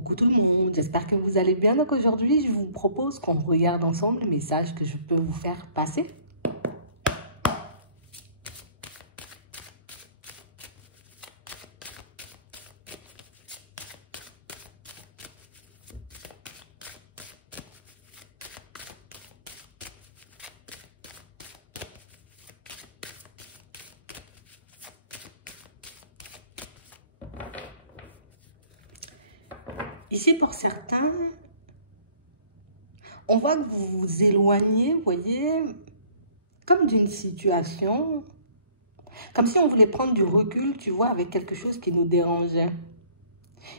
Coucou tout le monde, j'espère que vous allez bien. Donc aujourd'hui, je vous propose qu'on regarde ensemble le message que je peux vous faire passer. Ici, pour certains, on voit que vous vous éloignez, vous voyez, comme d'une situation, comme si on voulait prendre du recul, tu vois, avec quelque chose qui nous dérangeait.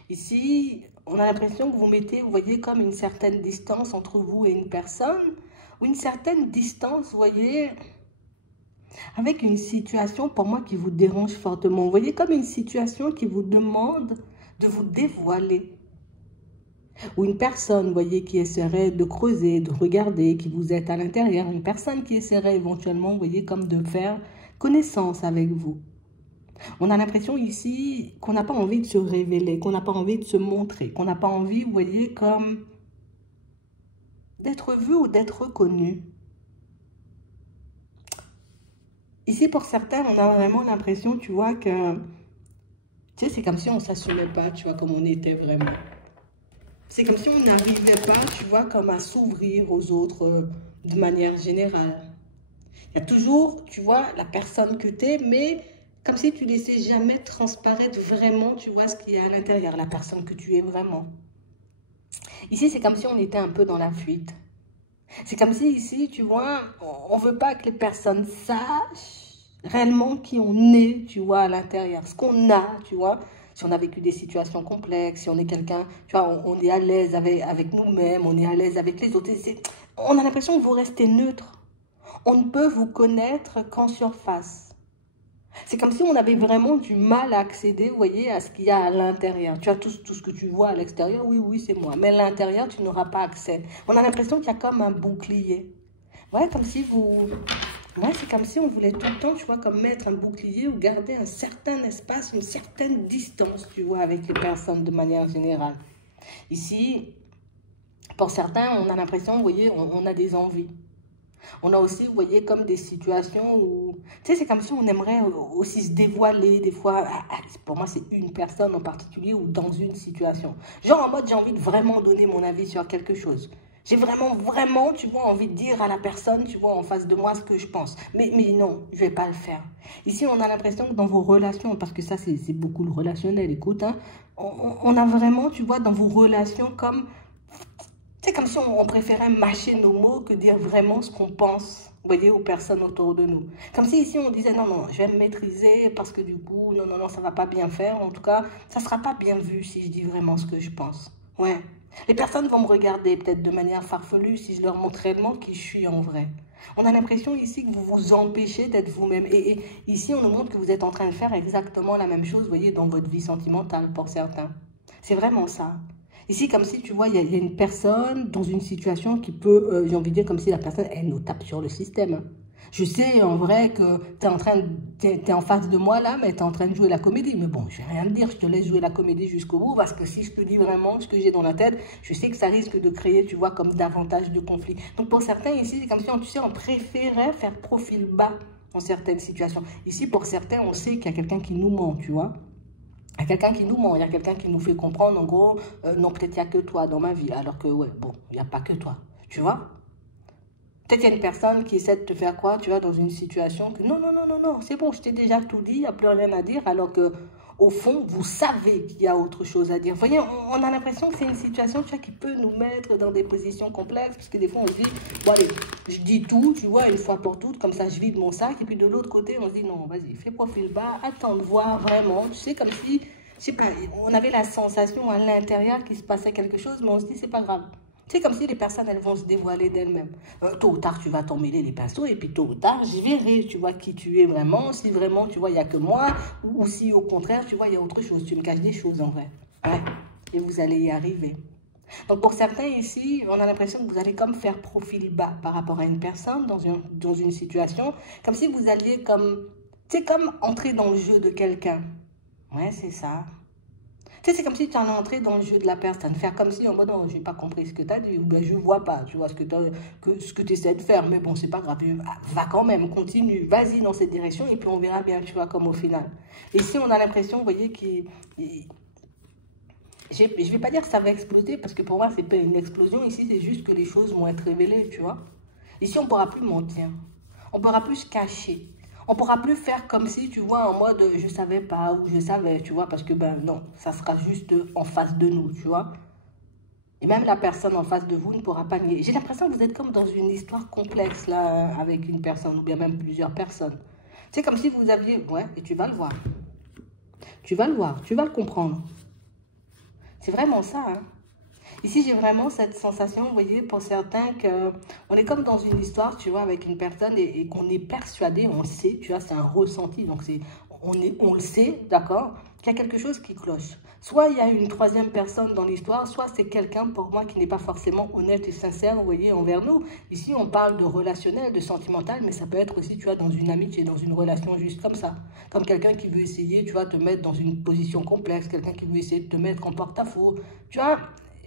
Ici, on a l'impression que vous mettez, vous voyez, comme une certaine distance entre vous et une personne, ou une certaine distance, vous voyez, avec une situation pour moi qui vous dérange fortement. Vous voyez, comme une situation qui vous demande de vous dévoiler. Ou une personne, vous voyez, qui essaierait de creuser, de regarder qui vous êtes à l'intérieur. Une personne qui essaierait éventuellement, vous voyez, comme de faire connaissance avec vous. On a l'impression ici qu'on n'a pas envie de se révéler, qu'on n'a pas envie de se montrer, qu'on n'a pas envie, vous voyez, comme d'être vu ou d'être reconnu. Ici, pour certains, on a vraiment l'impression, tu vois, que, tu sais, c'est comme si on ne s'assumait pas, tu vois, comme on était vraiment. C'est comme si on n'arrivait pas, tu vois, comme à s'ouvrir aux autres de manière générale. Il y a toujours, tu vois, la personne que tu es, mais comme si tu ne laissais jamais transparaître vraiment, tu vois, ce qu'il y a à l'intérieur, la personne que tu es vraiment. Ici, c'est comme si on était un peu dans la fuite. C'est comme si ici, tu vois, on ne veut pas que les personnes sachent réellement qui on est, tu vois, à l'intérieur, ce qu'on a, tu vois. Si on a vécu des situations complexes, si on est quelqu'un, tu vois, on est à l'aise avec nous-mêmes, on est à l'aise avec les autres. On a l'impression que vous restez neutre. On ne peut vous connaître qu'en surface. C'est comme si on avait vraiment du mal à accéder, vous voyez, à ce qu'il y a à l'intérieur. Tu as tout ce que tu vois à l'extérieur, oui, oui, c'est moi. Mais à l'intérieur, tu n'auras pas accès. On a l'impression qu'il y a comme un bouclier. Ouais, comme si vous... Ouais, c'est comme si on voulait tout le temps, tu vois, comme mettre un bouclier ou garder un certain espace, une certaine distance, tu vois, avec les personnes de manière générale. Ici, pour certains, on a l'impression, vous voyez, on a des envies. On a aussi, vous voyez, comme des situations où, tu sais, c'est comme si on aimerait aussi se dévoiler des fois. Pour moi, c'est une personne en particulier ou dans une situation. Genre en mode, j'ai envie de vraiment donner mon avis sur quelque chose. J'ai vraiment, tu vois, envie de dire à la personne, tu vois, en face de moi ce que je pense. Mais non, je vais pas le faire. Ici, on a l'impression que dans vos relations, parce que ça, c'est beaucoup le relationnel, écoute, hein, on a vraiment, tu vois, dans vos relations comme c'est comme si on préférait mâcher nos mots que dire vraiment ce qu'on pense, vous voyez, aux personnes autour de nous. Comme si ici on disait non, non, je vais me maîtriser parce que du coup, non, non, non, ça ne va pas bien faire. En tout cas, ça ne sera pas bien vu si je dis vraiment ce que je pense. Ouais. Les personnes vont me regarder peut-être de manière farfelue si je leur montre réellement qui je suis en vrai. On a l'impression ici que vous vous empêchez d'être vous-même. Et ici, on nous montre que vous êtes en train de faire exactement la même chose, vous voyez, dans votre vie sentimentale pour certains. C'est vraiment ça. Ici, comme si, tu vois, il y a une personne dans une situation qui peut, j'ai envie de dire, comme si la personne, elle nous tape sur le système. Je sais, en vrai, que t'es en face de moi, là, mais tu es en train de jouer la comédie. Mais bon, je vais rien te dire, je te laisse jouer la comédie jusqu'au bout, parce que si je te dis vraiment ce que j'ai dans la tête, je sais que ça risque de créer, tu vois, comme davantage de conflits. Donc, pour certains, ici, c'est comme si, tu sais, on préférait faire profil bas dans certaines situations. Ici, pour certains, on sait qu'il y a quelqu'un qui nous ment, tu vois. Il y a quelqu'un qui nous ment, il y a quelqu'un qui nous fait comprendre, en gros, non, peut-être il n'y a que toi dans ma vie, alors que, ouais, bon, il n'y a pas que toi, tu vois. Peut-être il y a une personne qui essaie de te faire croire, tu vois, dans une situation que non, non, non, non, non, c'est bon, je t'ai déjà tout dit, il n'y a plus rien à dire, alors que, au fond, vous savez qu'il y a autre chose à dire. Vous voyez, on a l'impression que c'est une situation, tu vois, qui peut nous mettre dans des positions complexes, parce que des fois, on se dit, bon, allez, je dis tout, tu vois, une fois pour toutes, comme ça, je vide mon sac, et puis de l'autre côté, on se dit, non, vas-y, fais profil bas, attends de voir vraiment, tu sais, comme si, je sais pas, on avait la sensation à l'intérieur qu'il se passait quelque chose, mais on se dit, c'est pas grave. C'est comme si les personnes, elles vont se dévoiler d'elles-mêmes. Tôt ou tard, tu vas t'en mêler les pinceaux et puis tôt ou tard, je verrai, tu vois, qui tu es vraiment, si vraiment, tu vois, il n'y a que moi, ou si au contraire, tu vois, il y a autre chose. Tu me caches des choses en vrai. Ouais. Et vous allez y arriver. Donc pour certains ici, on a l'impression que vous allez comme faire profil bas par rapport à une personne dans une situation, comme si vous alliez comme, c'est comme entrer dans le jeu de quelqu'un. Ouais, c'est ça. Tu sais, c'est comme si tu en es entré dans le jeu de la personne. Faire comme si, en mode, non, j'ai pas compris ce que tu as dit, ou bien je vois pas, tu vois, ce que tu essaies de faire. Mais bon, c'est pas grave. Va quand même, continue, vas-y dans cette direction, et puis on verra bien, tu vois, comme au final. Et si on a l'impression, vous voyez, je vais pas dire que ça va exploser, parce que pour moi, c'est pas une explosion. Ici, c'est juste que les choses vont être révélées, tu vois. Ici, on pourra plus mentir. On pourra plus se cacher. On pourra plus faire comme si, tu vois, en mode je savais pas ou je savais, tu vois, parce que ben non, ça sera juste en face de nous, tu vois. Et même la personne en face de vous ne pourra pas nier. J'ai l'impression que vous êtes comme dans une histoire complexe là, avec une personne ou bien même plusieurs personnes. C'est comme si vous aviez, ouais, et tu vas le voir. Tu vas le voir, tu vas le comprendre. C'est vraiment ça, hein. Ici, j'ai vraiment cette sensation, vous voyez, pour certains, qu'on est comme dans une histoire, tu vois, avec une personne et qu'on est persuadé, on le sait, tu vois, c'est un ressenti, donc on le sait, d'accord, qu'il y a quelque chose qui cloche. Soit il y a une troisième personne dans l'histoire, soit c'est quelqu'un, pour moi, qui n'est pas forcément honnête et sincère, vous voyez, envers nous. Ici, on parle de relationnel, de sentimental, mais ça peut être aussi, tu vois, dans une amitié, dans une relation juste comme ça. Comme quelqu'un qui veut essayer, tu vois, de te mettre dans une position complexe, quelqu'un qui veut essayer de te mettre en porte-à-faux, tu vois.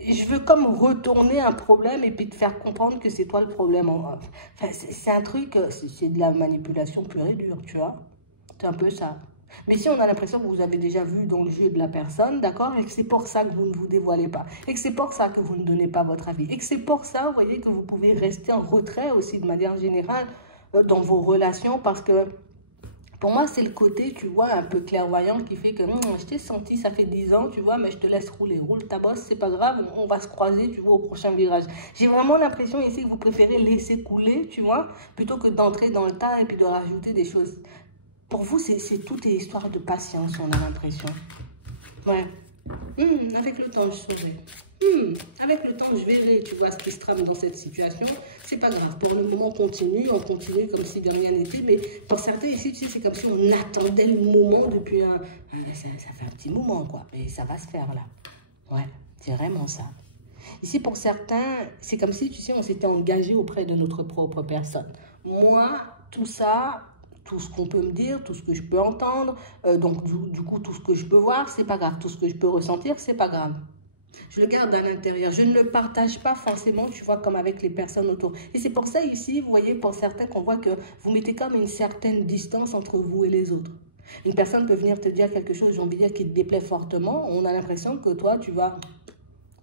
Je veux comme retourner un problème et puis te faire comprendre que c'est toi le problème. Enfin, c'est un truc, c'est de la manipulation pure et dure, tu vois. C'est un peu ça. Mais si on a l'impression que vous avez déjà vu dans le jeu de la personne, d'accord, et que c'est pour ça que vous ne vous dévoilez pas, et que c'est pour ça que vous ne donnez pas votre avis, et que c'est pour ça, vous voyez, que vous pouvez rester en retrait aussi de manière générale dans vos relations, parce que pour moi, c'est le côté, tu vois, un peu clairvoyant qui fait que je t'ai senti, ça fait 10 ans, tu vois, mais je te laisse rouler. Roule ta bosse, c'est pas grave, on va se croiser, tu vois, au prochain virage. J'ai vraiment l'impression ici que vous préférez laisser couler, tu vois, plutôt que d'entrer dans le tas et puis de rajouter des choses. Pour vous, tout est histoire de patience, on a l'impression. Ouais. Avec le temps, je saurai. Avec le temps, je verrai, tu vois, ce qui se trame dans cette situation. C'est pas grave. Pour le moment, on continue comme si de rien n'était. Mais pour certains ici, tu sais, c'est comme si on attendait le moment depuis ça fait un petit moment, quoi. Mais ça va se faire, là. Ouais, c'est vraiment ça. Ici, pour certains, c'est comme si, tu sais, on s'était engagé auprès de notre propre personne. Moi, tout ça, tout ce qu'on peut me dire, tout ce que je peux entendre, donc du coup, tout ce que je peux voir, c'est pas grave. Tout ce que je peux ressentir, c'est pas grave. Je le garde à l'intérieur. Je ne le partage pas forcément, tu vois, comme avec les personnes autour. Et c'est pour ça ici, vous voyez, pour certains, qu'on voit que vous mettez comme une certaine distance entre vous et les autres. Une personne peut venir te dire quelque chose, j'ai envie de dire, qui te déplaît fortement. On a l'impression que toi, tu vas...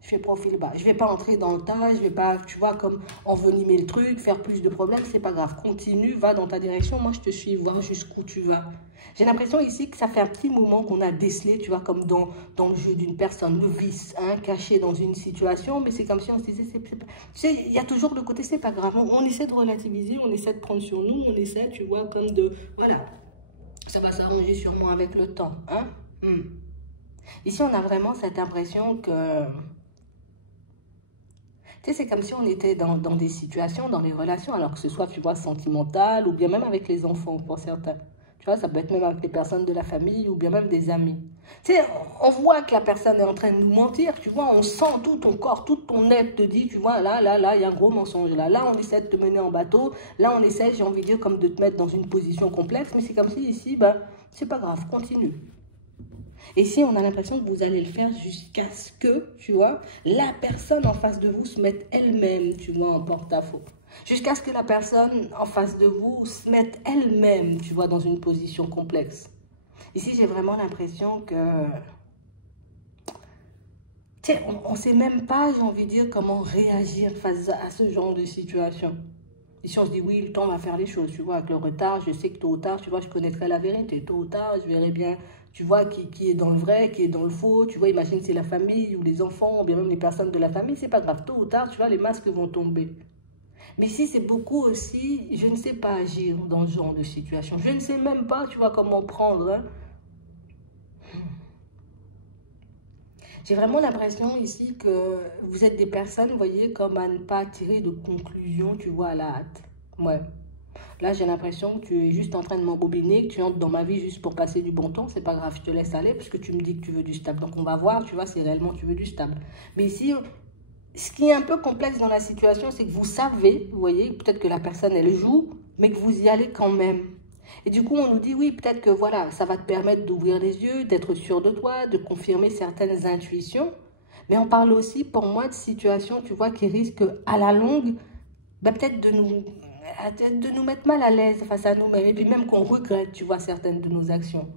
Je fais profil bas. Je vais pas entrer dans le tas, je vais pas, tu vois, comme envenimer le truc, faire plus de problèmes, c'est pas grave. Continue, va dans ta direction, moi je te suis, voir jusqu'où tu vas. J'ai l'impression ici que ça fait un petit moment qu'on a décelé, tu vois, comme dans le jeu d'une personne, le vice, hein, caché dans une situation, mais c'est comme si on se disait, tu sais, il y a toujours le côté, c'est pas grave, on essaie de relativiser, on essaie de prendre sur nous, on essaie, tu vois, comme de, voilà, ça va s'arranger sûrement avec le temps, hein. Ici, on a vraiment cette impression que... Tu sais, c'est comme si on était dans des situations, dans les relations, alors que ce soit, tu vois, sentimental, ou bien même avec les enfants, pour certains. Tu vois, ça peut être même avec les personnes de la famille, ou bien même des amis. Tu sais, on voit que la personne est en train de nous mentir, tu vois, on sent tout ton corps, tout ton être te dit, tu vois, là, il y a un gros mensonge, là. Là, on essaie de te mener en bateau, là, on essaie, j'ai envie de dire, comme de te mettre dans une position complexe, mais c'est comme si ici, ben, c'est pas grave, continue. Et si on a l'impression que vous allez le faire jusqu'à ce que, tu vois, la personne en face de vous se mette elle-même, tu vois, en porte-à-faux. Jusqu'à ce que la personne en face de vous se mette elle-même, tu vois, dans une position complexe. Ici, j'ai vraiment l'impression que... Tu sais, on ne sait même pas, j'ai envie de dire, comment réagir face à ce genre de situation. Ici, on se dit, oui, le temps va faire les choses, tu vois, avec le retard, je sais que tôt ou tard, tu vois, je connaîtrai la vérité. Tôt ou tard, je verrai bien, tu vois, qui est dans le vrai, qui est dans le faux. Tu vois, imagine, c'est la famille ou les enfants, ou bien même les personnes de la famille, c'est pas grave. Tôt ou tard, tu vois, les masques vont tomber. Mais ici, c'est beaucoup aussi, je ne sais pas agir dans ce genre de situation. Je ne sais même pas, tu vois, comment prendre. Hein. J'ai vraiment l'impression ici que vous êtes des personnes, vous voyez, comme à ne pas tirer de conclusion, tu vois, à la hâte. Ouais. Là, j'ai l'impression que tu es juste en train de m'embobiner, que tu entres dans ma vie juste pour passer du bon temps. C'est pas grave, je te laisse aller parce que tu me dis que tu veux du stable. Donc, on va voir, tu vois, si réellement tu veux du stable. Mais ici, ce qui est un peu complexe dans la situation, c'est que vous savez, vous voyez, peut-être que la personne, elle joue, mais que vous y allez quand même. Et du coup, on nous dit, oui, peut-être que voilà, ça va te permettre d'ouvrir les yeux, d'être sûr de toi, de confirmer certaines intuitions. Mais on parle aussi, pour moi, de situations, tu vois, qui risquent à la longue, ben, peut-être de nous mettre mal à l'aise face à nous-mêmes. Et puis même qu'on regrette, tu vois, certaines de nos actions.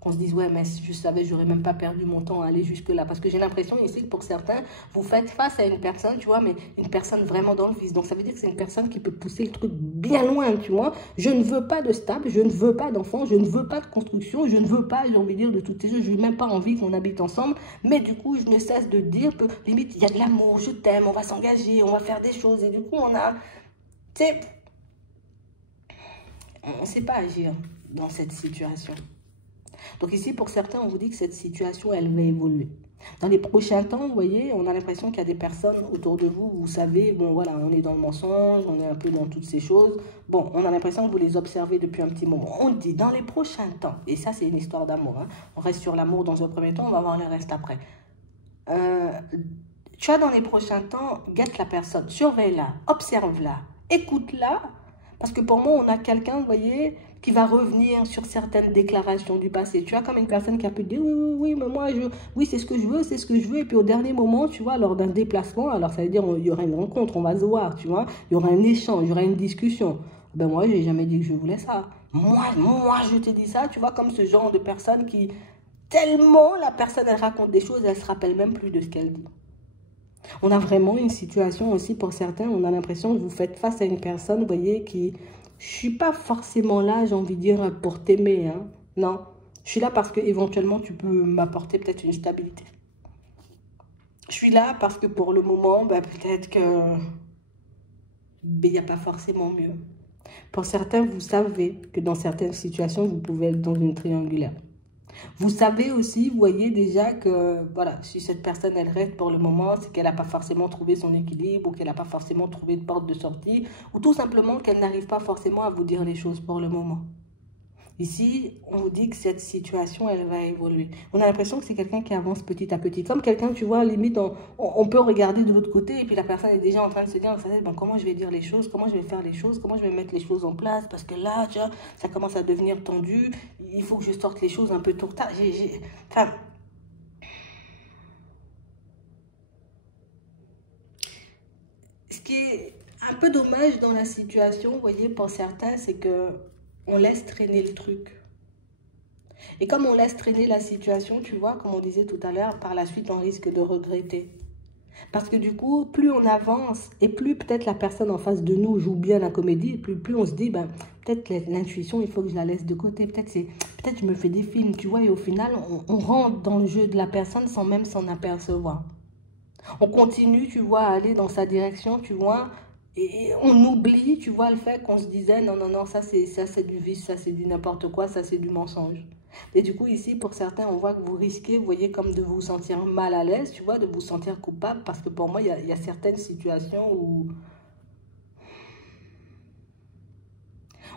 Qu'on se dise, ouais, mais si je savais, j'aurais même pas perdu mon temps à aller jusque-là. Parce que j'ai l'impression ici que pour certains, vous faites face à une personne, tu vois, mais une personne vraiment dans le vice. Donc ça veut dire que c'est une personne qui peut pousser le truc bien loin, tu vois. Je ne veux pas de stable, je ne veux pas d'enfant, je ne veux pas de construction, je ne veux pas, j'ai envie de dire, de toutes ces choses. Je n'ai même pas envie qu'on habite ensemble. Mais du coup, je ne cesse de dire, limite, il y a de l'amour, je t'aime, on va s'engager, on va faire des choses. Et du coup, on a, tu sais, on ne sait pas agir dans cette situation. Donc ici, pour certains, on vous dit que cette situation, elle va évoluer. Dans les prochains temps, vous voyez, on a l'impression qu'il y a des personnes autour de vous, vous savez, bon voilà, on est dans le mensonge, on est un peu dans toutes ces choses. Bon, on a l'impression que vous les observez depuis un petit moment. On dit dans les prochains temps, et ça c'est une histoire d'amour, hein. On reste sur l'amour dans un premier temps, on va voir le reste après. Tu as dans les prochains temps, guette la personne, surveille-la, observe-la, écoute-la. Parce que pour moi, on a quelqu'un, vous voyez, qui va revenir sur certaines déclarations du passé. Tu as comme une personne qui a pu dire, oui, oui, oui, mais moi, oui, c'est ce que je veux, c'est ce que je veux. Et puis au dernier moment, tu vois, lors d'un déplacement, alors ça veut dire, il y aura une rencontre, on va se voir, tu vois, il y aura un échange, il y aura une discussion. Ben moi, je n'ai jamais dit que je voulais ça. Moi, je te dis ça, tu vois, comme ce genre de personne qui, tellement la personne, elle raconte des choses, elle ne se rappelle même plus de ce qu'elle dit. On a vraiment une situation aussi pour certains, on a l'impression que vous faites face à une personne, vous voyez, qui, je ne suis pas forcément là, j'ai envie de dire, pour t'aimer, hein. Non, je suis là parce que éventuellement tu peux m'apporter peut-être une stabilité. Je suis là parce que pour le moment, ben, peut-être que il n'y a pas forcément mieux. Pour certains, vous savez que dans certaines situations, vous pouvez être dans une triangulaire. Vous savez aussi, vous voyez déjà que, voilà, si cette personne, elle reste pour le moment, c'est qu'elle n'a pas forcément trouvé son équilibre ou qu'elle n'a pas forcément trouvé de porte de sortie ou tout simplement qu'elle n'arrive pas forcément à vous dire les choses pour le moment. Ici, on vous dit que cette situation, elle va évoluer. On a l'impression que c'est quelqu'un qui avance petit à petit. Comme quelqu'un, tu vois, limite, on peut regarder de l'autre côté et puis la personne est déjà en train de se dire, bon, comment je vais dire les choses, comment je vais faire les choses, comment je vais mettre les choses en place, parce que là, tu vois, ça commence à devenir tendu, il faut que je sorte les choses un peu tôt ou tard. Enfin, ce qui est un peu dommage dans la situation, vous voyez, pour certains, c'est que on laisse traîner le truc. Et comme on laisse traîner la situation, tu vois, comme on disait tout à l'heure, par la suite, on risque de regretter. Parce que du coup, plus on avance et plus peut-être la personne en face de nous joue bien la comédie, plus on se dit, ben, peut-être l'intuition, il faut que je la laisse de côté. Peut-être je me fais des films, tu vois, et au final, on rentre dans le jeu de la personne sans même s'en apercevoir. On continue, tu vois, à aller dans sa direction, tu vois, et on oublie, tu vois, le fait qu'on se disait, non, non, non, ça c'est du vice, ça c'est du n'importe quoi, ça c'est du mensonge. Et du coup, ici, pour certains, on voit que vous risquez, vous voyez, comme de vous sentir mal à l'aise, tu vois, de vous sentir coupable, parce que pour moi, il y a certaines situations où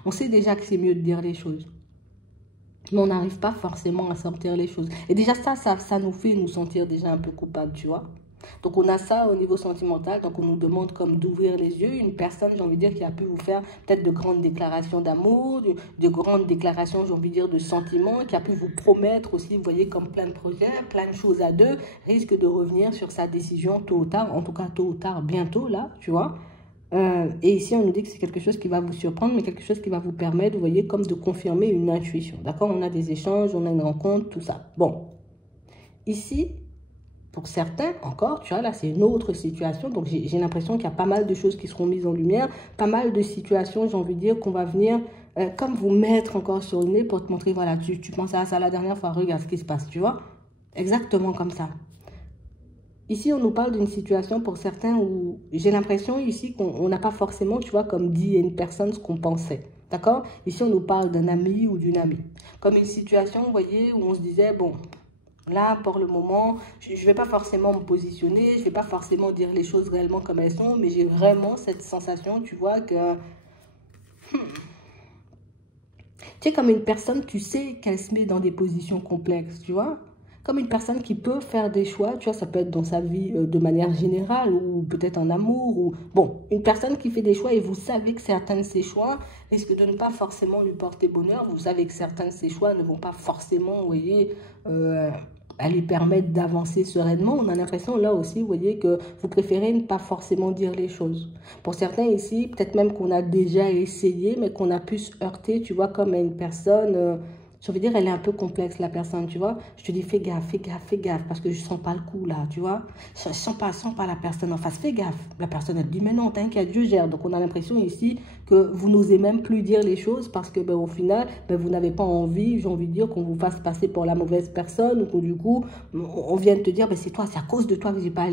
on sait déjà que c'est mieux de dire les choses. Mais on n'arrive pas forcément à sortir les choses. Et déjà, ça nous fait nous sentir déjà un peu coupables, tu vois. Donc, on a ça au niveau sentimental. Donc, on nous demande comme d'ouvrir les yeux. Une personne, j'ai envie de dire, qui a pu vous faire peut-être de grandes déclarations d'amour, de grandes déclarations, j'ai envie de dire, de sentiments, qui a pu vous promettre aussi, vous voyez, comme plein de projets, plein de choses à deux, risque de revenir sur sa décision tôt ou tard. En tout cas, tôt ou tard, bientôt, là, tu vois. Et ici, on nous dit que c'est quelque chose qui va vous surprendre, mais quelque chose qui va vous permettre, vous voyez, comme de confirmer une intuition. D'accord? On a des échanges, on a une rencontre, tout ça. Bon. Ici, pour certains, encore, tu vois, là, c'est une autre situation. Donc, j'ai l'impression qu'il y a pas mal de choses qui seront mises en lumière, pas mal de situations, j'ai envie de dire, qu'on va venir, comme vous mettre encore sur le nez pour te montrer, voilà, tu pensais à ça la dernière fois, regarde ce qui se passe, tu vois? Exactement comme ça. Ici, on nous parle d'une situation pour certains où j'ai l'impression ici qu'on n'a pas forcément, tu vois, comme dit une personne ce qu'on pensait. D'accord? Ici, on nous parle d'un ami ou d'une amie. Comme une situation, vous voyez, où on se disait, bon, là, pour le moment, je ne vais pas forcément me positionner, je ne vais pas forcément dire les choses réellement comme elles sont, mais j'ai vraiment cette sensation, tu vois, que... Tu es comme une personne, tu sais qu'elle se met dans des positions complexes, tu vois? comme une personne qui peut faire des choix, tu vois, ça peut être dans sa vie de manière générale ou peut-être en amour ou bon, une personne qui fait des choix et vous savez que certains de ses choix risquent de ne pas forcément lui porter bonheur, vous savez que certains de ses choix ne vont pas forcément, vous voyez, à lui permettre d'avancer sereinement. On a l'impression là aussi, vous voyez, que vous préférez ne pas forcément dire les choses. Pour certains ici, peut-être même qu'on a déjà essayé, mais qu'on a pu se heurter, tu vois, comme à une personne... je veux dire, elle est un peu complexe, la personne, tu vois. Je te dis, fais gaffe, fais gaffe, fais gaffe, parce que je sens pas le coup, là, tu vois. Je sens pas la personne en face, fais gaffe. La personne, elle dit, mais non, t'inquiète, Dieu gère. Donc, on a l'impression ici que vous n'osez même plus dire les choses parce que, ben, au final, ben, vous n'avez pas envie, j'ai envie de dire, qu'on vous fasse passer pour la mauvaise personne ou que, du coup, on vient de te dire, ben, c'est toi, c'est à cause de toi que j'ai pas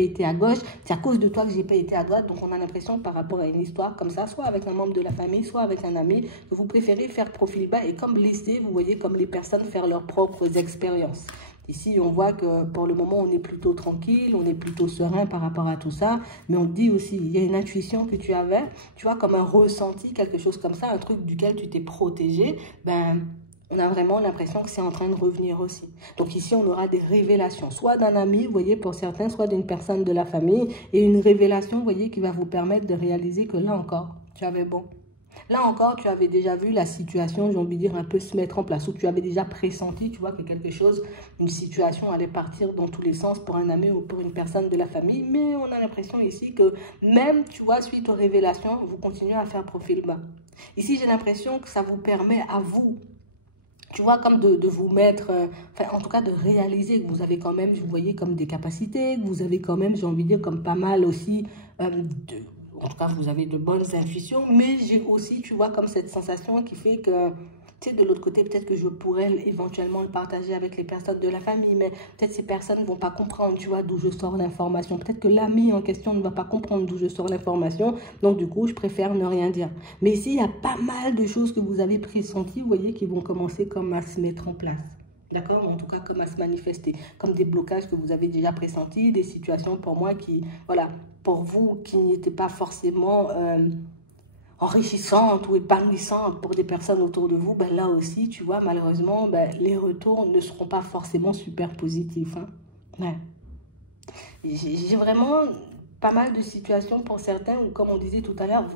été à gauche, c'est à cause de toi que j'ai pas été à droite. Donc, on a l'impression, par rapport à une histoire comme ça, soit avec un membre de la famille, soit avec un ami, que vous préférez faire profil bas et comme laisser, vous voyez, comme les personnes faire leurs propres expériences. Ici, on voit que pour le moment, on est plutôt tranquille, on est plutôt serein par rapport à tout ça. Mais on dit aussi, il y a une intuition que tu avais, tu vois, comme un ressenti, quelque chose comme ça, un truc duquel tu t'es protégé. Ben, on a vraiment l'impression que c'est en train de revenir aussi. Donc ici, on aura des révélations, soit d'un ami, vous voyez, pour certains, soit d'une personne de la famille. Et une révélation, vous voyez, qui va vous permettre de réaliser que là encore, tu avais bon. Là encore, tu avais déjà vu la situation, j'ai envie de dire, un peu se mettre en place, ou tu avais déjà pressenti, tu vois, que quelque chose, une situation allait partir dans tous les sens pour un ami ou pour une personne de la famille. Mais on a l'impression ici que même, tu vois, suite aux révélations, vous continuez à faire profil bas. Ici, j'ai l'impression que ça vous permet à vous, tu vois, comme de vous mettre, enfin, en tout cas, de réaliser que vous avez quand même, vous voyez, comme des capacités, que vous avez quand même, j'ai envie de dire, comme pas mal aussi en tout cas, vous avez de bonnes intuitions, mais j'ai aussi, tu vois, comme cette sensation qui fait que, tu sais, de l'autre côté, peut-être que je pourrais éventuellement le partager avec les personnes de la famille, mais peut-être ces personnes ne vont pas comprendre, tu vois, d'où je sors l'information. Peut-être que l'ami en question ne va pas comprendre d'où je sors l'information, donc du coup, je préfère ne rien dire. Mais ici, il y a pas mal de choses que vous avez pressenties, vous voyez, qui vont commencer comme à se mettre en place. D'accord? En tout cas, comme à se manifester, comme des blocages que vous avez déjà pressentis, des situations pour moi qui, voilà, pour vous, qui n'étaient pas forcément enrichissantes ou épanouissantes pour des personnes autour de vous, ben là aussi, tu vois, malheureusement, ben, les retours ne seront pas forcément super positifs. Hein? Ouais. J'ai vraiment pas mal de situations pour certains où, comme on disait tout à l'heure,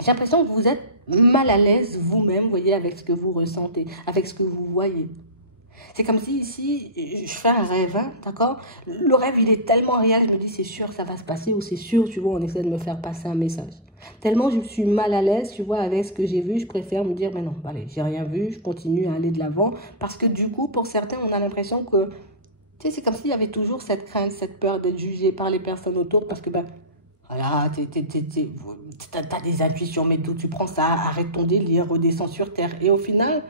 j'ai l'impression que vous êtes mal à l'aise vous-même, vous voyez, avec ce que vous ressentez, avec ce que vous voyez. C'est comme si ici, je fais un rêve, hein, d'accord? Le rêve, il est tellement réel, je me dis, c'est sûr, ça va se passer, ou c'est sûr, tu vois, on essaie de me faire passer un message. Tellement je suis mal à l'aise, tu vois, avec ce que j'ai vu, je préfère me dire, mais non, allez, j'ai rien vu, je continue à aller de l'avant, parce que du coup, pour certains, on a l'impression que, tu sais, c'est comme s'il y avait toujours cette crainte, cette peur d'être jugé par les personnes autour, parce que, ben, voilà, t'as des intuitions, mais d'où tu prends ça, arrête ton délire, redescends sur terre. Et au final,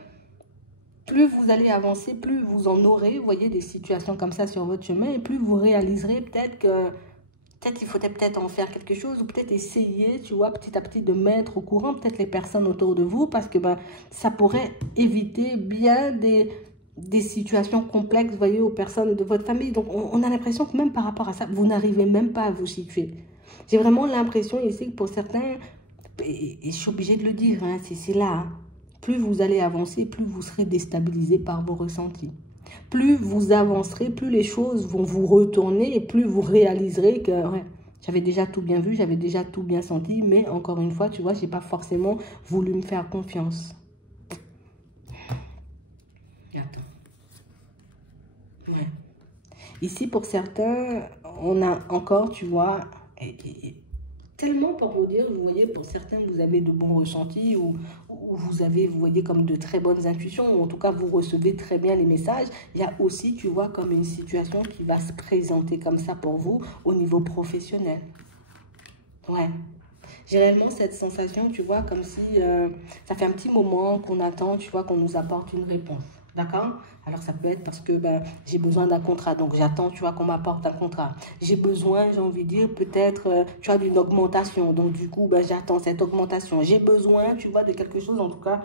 plus vous allez avancer, plus vous en aurez, vous voyez, des situations comme ça sur votre chemin, et plus vous réaliserez peut-être que, peut-être il faudrait peut-être en faire quelque chose, ou peut-être essayer, tu vois, petit à petit de mettre au courant peut-être les personnes autour de vous, parce que ben, ça pourrait éviter bien des situations complexes, vous voyez, aux personnes de votre famille. Donc, on a l'impression que même par rapport à ça, vous n'arrivez même pas à vous situer. J'ai vraiment l'impression ici que pour certains, et je suis obligée de le dire, hein, c'est là, hein, plus vous allez avancer, plus vous serez déstabilisé par vos ressentis. Plus vous avancerez, plus les choses vont vous retourner et plus vous réaliserez que ouais, j'avais déjà tout bien vu, j'avais déjà tout bien senti, mais encore une fois, tu vois, je n'ai pas forcément voulu me faire confiance. Attends. Ouais. Ici, pour certains, on a encore, tu vois, tellement pour vous dire, vous voyez, pour certains, vous avez de bons ressentis ou vous avez, vous voyez, comme de très bonnes intuitions, ou en tout cas, vous recevez très bien les messages. Il y a aussi, tu vois, comme une situation qui va se présenter comme ça pour vous au niveau professionnel. Ouais. J'ai réellement cette sensation, tu vois, comme si ça fait un petit moment qu'on attend, tu vois, qu'on nous apporte une réponse. D'accord? Alors, ça peut être parce que ben, j'ai besoin d'un contrat. Donc, j'attends, tu vois, qu'on m'apporte un contrat. J'ai besoin, j'ai envie de dire, peut-être, tu vois, d'une augmentation. Donc, du coup, ben, j'attends cette augmentation. J'ai besoin, tu vois, de quelque chose, en tout cas,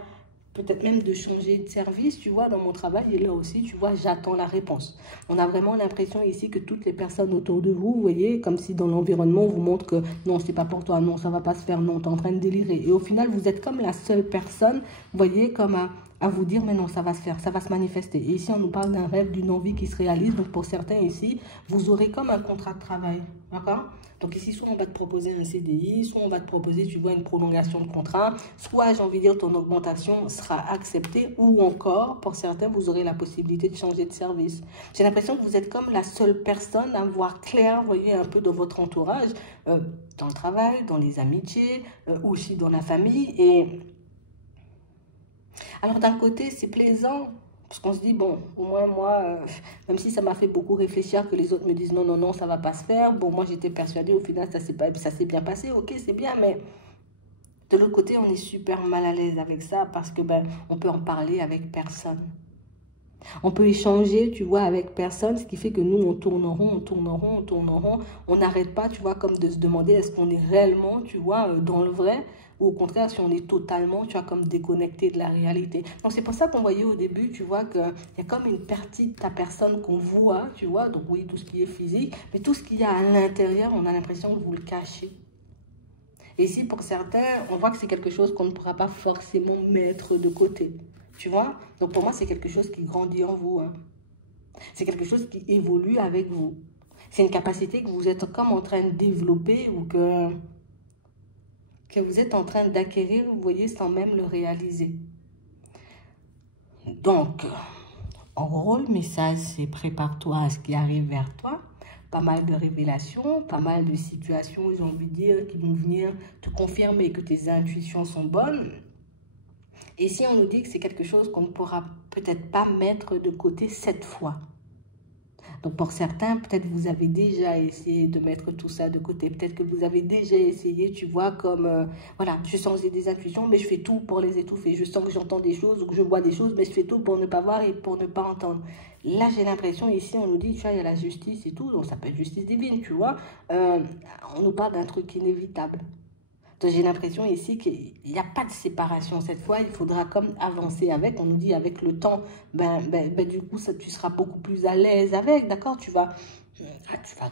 peut-être même de changer de service, tu vois, dans mon travail. Et là aussi, tu vois, j'attends la réponse. On a vraiment l'impression ici que toutes les personnes autour de vous, vous voyez, comme si dans l'environnement, on vous montre que non, c'est pas pour toi, non, ça va pas se faire, non, tu es en train de délirer. Et au final, vous êtes comme la seule personne, vous voyez, comme à à vous dire, mais non, ça va se faire, ça va se manifester. Et ici, on nous parle d'un rêve, d'une envie qui se réalise. Donc, pour certains ici, vous aurez comme un contrat de travail. D'accord? Donc, ici, soit on va te proposer un CDI, soit on va te proposer, tu vois, une prolongation de contrat, soit, j'ai envie de dire, ton augmentation sera acceptée, ou encore, pour certains, vous aurez la possibilité de changer de service. J'ai l'impression que vous êtes comme la seule personne à voir clair, vous voyez, un peu dans votre entourage, dans le travail, dans les amitiés, aussi dans la famille. Et alors, d'un côté, c'est plaisant. Parce qu'on se dit, bon, au moins moi, même si ça m'a fait beaucoup réfléchir que les autres me disent non, non, non, ça va pas se faire. Bon, moi, j'étais persuadée, au final, ça s'est bien passé. Ok, c'est bien, mais de l'autre côté, on est super mal à l'aise avec ça parce que ben, on peut en parler avec personne. On peut échanger, tu vois, avec personne, ce qui fait que nous, on tourne en rond, on tourne en rond, on tourne en rond. On n'arrête pas, tu vois, comme de se demander est-ce qu'on est réellement, tu vois, dans le vrai, ou au contraire, si on est totalement, tu vois, comme déconnecté de la réalité. Donc, c'est pour ça qu'on voyait au début, tu vois, qu'il y a comme une partie de ta personne qu'on voit, tu vois, donc oui, tout ce qui est physique, mais tout ce qu'il y a à l'intérieur, on a l'impression que vous le cachez. Et ici, pour certains, on voit que c'est quelque chose qu'on ne pourra pas forcément mettre de côté. Tu vois? Donc pour moi, c'est quelque chose qui grandit en vous. Hein. C'est quelque chose qui évolue avec vous. C'est une capacité que vous êtes comme en train de développer ou que vous êtes en train d'acquérir, vous voyez, sans même le réaliser. Donc, en gros, le message, c'est prépare-toi à ce qui arrive vers toi. Pas mal de révélations, pas mal de situations, j'ai envie de dire, qui vont venir te confirmer que tes intuitions sont bonnes. Et si on nous dit que c'est quelque chose qu'on ne pourra peut-être pas mettre de côté cette fois. Donc pour certains, peut-être vous avez déjà essayé de mettre tout ça de côté. Peut-être que vous avez déjà essayé, tu vois, comme, voilà, je sens que j'ai des intuitions, mais je fais tout pour les étouffer. Je sens que j'entends des choses ou que je vois des choses, mais je fais tout pour ne pas voir et pour ne pas entendre. Là, j'ai l'impression, ici, on nous dit, tu vois, il y a la justice et tout, donc ça peut être justice divine, tu vois. On nous parle d'un truc inévitable. Donc j'ai l'impression ici qu'il n'y a pas de séparation cette fois, il faudra comme avancer avec, on nous dit avec le temps, du coup ça, tu seras beaucoup plus à l'aise avec, d'accord, tu vas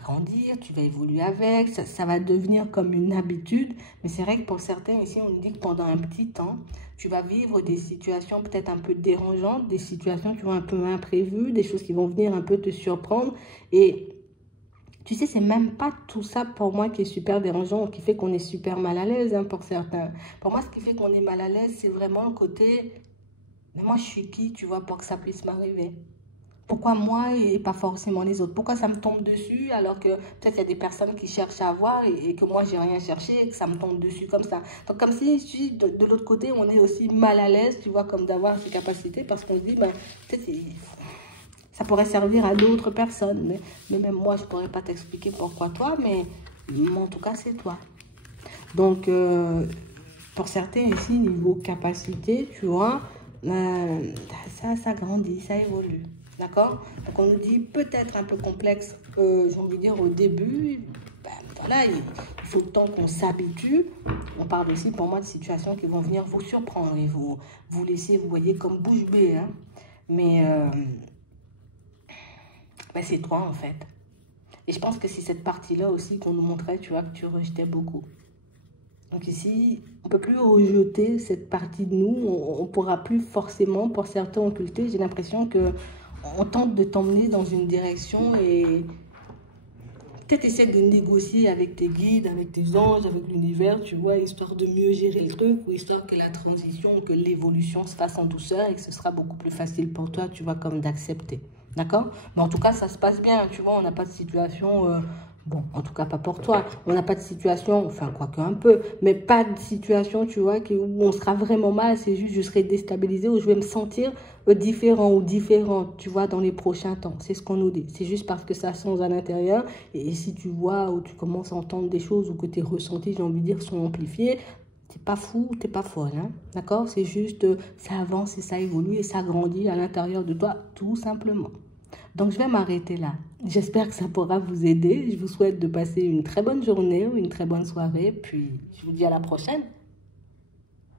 grandir, tu vas évoluer avec, ça va devenir comme une habitude, mais c'est vrai que pour certains ici on nous dit que pendant un petit temps, tu vas vivre des situations peut-être un peu dérangeantes, des situations tu vois un peu imprévues, des choses qui vont venir un peu te surprendre et tu sais, c'est même pas tout ça pour moi qui est super dérangeant, qui fait qu'on est super mal à l'aise hein, pour certains. Pour moi, ce qui fait qu'on est mal à l'aise, c'est vraiment le côté, mais moi, je suis qui, tu vois, pour que ça puisse m'arriver? Pourquoi moi et pas forcément les autres? Pourquoi ça me tombe dessus alors que peut-être il y a des personnes qui cherchent à avoir et que moi, j'ai rien cherché et que ça me tombe dessus comme ça. Donc, comme si de l'autre côté, on est aussi mal à l'aise, tu vois, comme d'avoir ces capacités parce qu'on se dit, ben, peut-être ça pourrait servir à d'autres personnes, mais même moi, je ne pourrais pas t'expliquer pourquoi toi, mais en tout cas, c'est toi. Donc, pour certains ici, niveau capacité, tu vois, ça grandit, ça évolue. D'accord? Donc, on nous dit peut-être un peu complexe, j'ai envie de dire, au début. Ben, voilà, il faut le temps qu'on s'habitue. On parle aussi, pour moi, de situations qui vont venir vous surprendre et vous laisser, vous voyez, comme bouche bée. Hein? Mais... c'est toi en fait. Et je pense que c'est cette partie-là aussi qu'on nous montrait, tu vois, que tu rejetais beaucoup. Donc ici, on ne peut plus rejeter cette partie de nous. On ne pourra plus forcément, pour certains, occulter. J'ai l'impression qu'on tente de t'emmener dans une direction et peut-être essaie de négocier avec tes guides, avec tes anges, avec l'univers, tu vois, histoire de mieux gérer le truc ou histoire que la transition, que l'évolution se fasse en douceur et que ce sera beaucoup plus facile pour toi, tu vois, comme d'accepter. D'accord? Mais en tout cas, ça se passe bien, tu vois, on n'a pas de situation... bon, en tout cas, pas pour toi. On n'a pas de situation, enfin, quoique un peu, mais pas de situation, tu vois, où on sera vraiment mal. C'est juste, je serai déstabilisée ou je vais me sentir différent ou différente, tu vois, dans les prochains temps. C'est ce qu'on nous dit. C'est juste parce que ça sonne à l'intérieur. Et si tu vois ou tu commences à entendre des choses ou que tes ressentis, j'ai envie de dire, sont amplifiés, t'es pas fou, t'es pas folle, hein, d'accord? C'est juste, ça avance et ça évolue et ça grandit à l'intérieur de toi, tout simplement. Donc, je vais m'arrêter là. J'espère que ça pourra vous aider. Je vous souhaite de passer une très bonne journée ou une très bonne soirée. Puis, je vous dis à la prochaine.